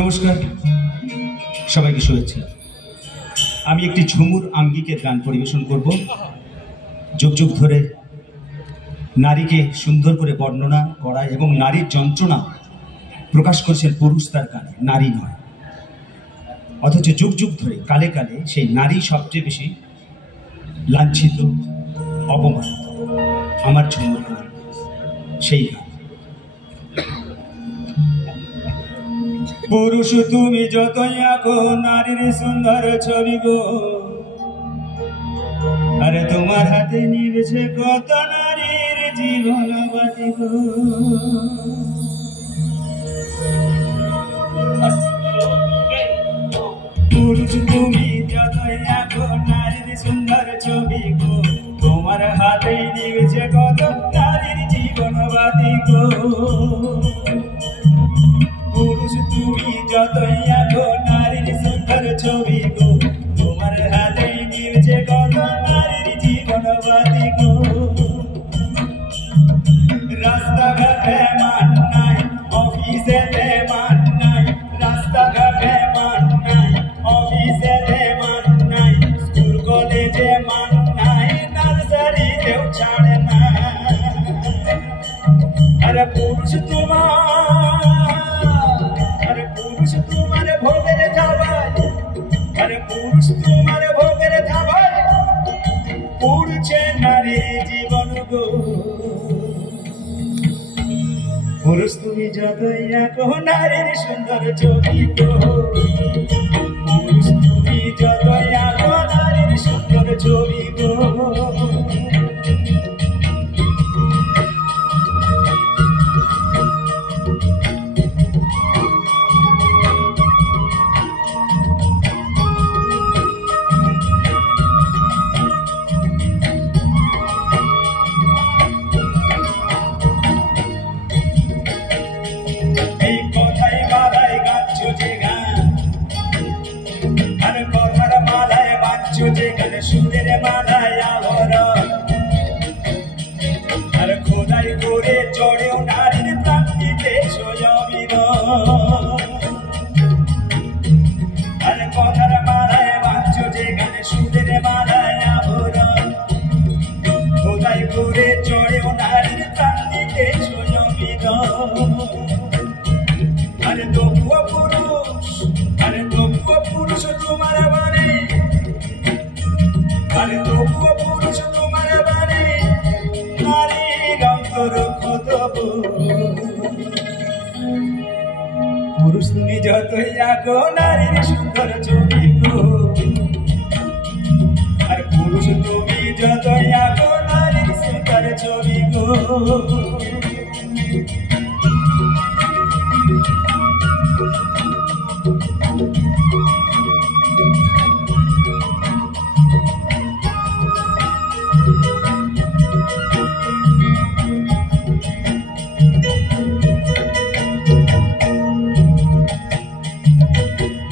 নমস্কার, সবাইকে শুভেচ্ছা। আমি একটি ঝুমুর আঙ্গিকের গান পরিবেশন করব। যুগ যুগ ধরে নারীকে সুন্দর করে বর্ণনা করা এবং নারীর যন্ত্রণা প্রকাশ করেছেন পুরুষ, তার গানে নারী নয়। অথচ যুগ যুগ ধরে কালে কালে সেই নারী সবচেয়ে বেশি লাঞ্ছিত, অপমানিত। আমার ঝুমুর গান সেই গান। পুরুষ তুমি যতই আঁকো নারীর সুন্দর ছবি গো, আরে তোমার হাতে নিবেছে কত নারীর জীবন বাতি গো। পুরুষ তুমি যতই আঁকো নারীর সুন্দর ছবি গো, তোমার হাতে নিবেছে কত নারীর জীবন বাতি গো। পুরুষ তুমি যতই আঁকো নারীর সুন্দর ছবি গো, তোমার হাতেই নিভছে কত নারীর জীবন বাতি গো। রাস্তাঘাটে মান নাই, অফিসেতে মান নাই, রাস্তাঘাটে মান নাই, অফিসেতে মান নাই, স্কুল কলেজে মান নাই, নার্সারিতেও ছাড়ে না। আরে পুরুষ তোমার ভোগের ধাবায়, আরে পুরুষ তোমার ভোগের ধাবায় পুড়ছে নারী জীবন গো। পুরুষ তুমি যতই আঁকো নারীর সুন্দর ছবি গো, পুরুষ তুমি যতই আঁকো নারীর সুন্দর ছবি গো। যেখানে সুরের মালায় আবরণ, আর খোদাই করে চড়েও নারীর প্রান্তিতে অবিরণ। আর কথার মালায় বাঁধছ যেখানে সুরের মালায় আবরণ, খোদাই করে চড়েও নারীর প্রান্তিতে অবিরণ। আরে তবুও পুরুষ, আরে তবুও পুরুষ তোমার বাড়ি, আরে তবুও পুরুষ তোমার বাড়ি নারীর অন্তর কত। পুরুষ তুমি যতই আঁকো নারীর সুন্দর ছবি গো, আর পুরুষ তুমি যতই আঁকো নারীর সুন্দর ছবি গো।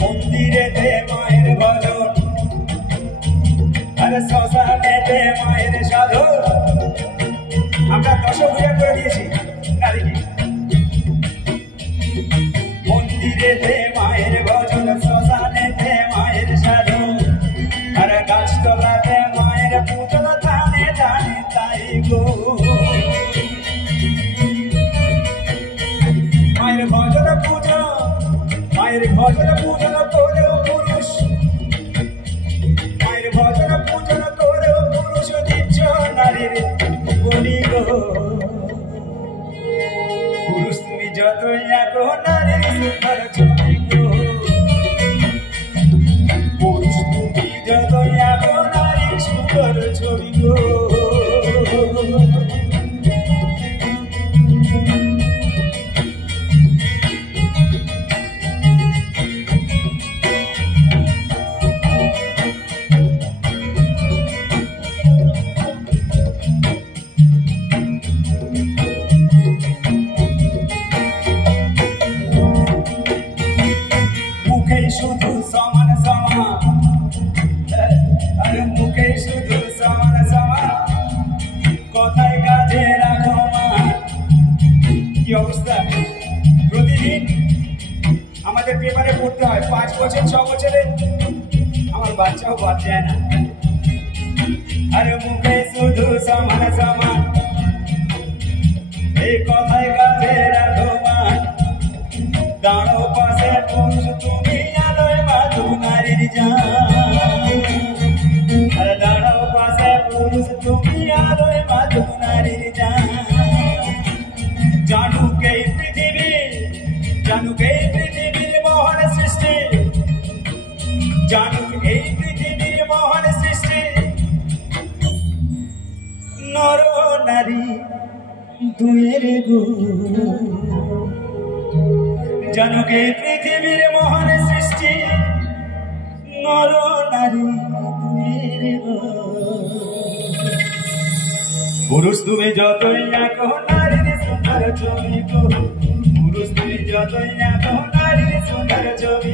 মন্দিরেতে মায়ের ভজন, আরে শ্মশানেতে মায়ের সাধন, আমরা দশভূজা করে দিয়েছি নারীকে। মন্দিরেতে মায়ের ভজন, শ্মশানেতে মায়ের সাধন, আর গাছতলাতে মায়ের পূজন, ধানে ধানে তাই গো। মায়ের ভজন পূজন, মায়ের ভজন পূজন করেও পুরুষ, মায়ের ভজন পূজন করেও পুরুষ দিচ্ছ নারীর বলি গো। পুরুষ তুমি যতই আঁকো নারীর সুন্দর ছবি গো, পুরুষ তুমি যতই আঁকো নারীর সুন্দর ছবি গো। আমাদের পেপারে পড়তে হয় 5 বছর 6 বছরে আমার বাচ্চাও বাদ যায় না। আরে মুখে শুধু সমান সমান, এই কথায় কাজে রাখো মান। দাঁড়ো পাশে পুরুষ তুমি আলোয় বাঁধো নারীর জান। আরে দাঁড়াও পাশে পুরুষ তুমি আলোয় বাঁধো নারীর জান। জানুক এই পৃথিবীর মহান সৃষ্টি, জানুক এই পৃথিবীর মহান সৃষ্টি। নর নারী দুয়ের গো, জানুক এই পৃথিবীর মহান সৃষ্টি। নর নারী দুয়ের গো। পুরুষ তুমি যতই আঁকো নারীর সুন্দর ছবি গো, পুরুষ তুমি যতই আঁকো নারীর সুন্দর ছবি।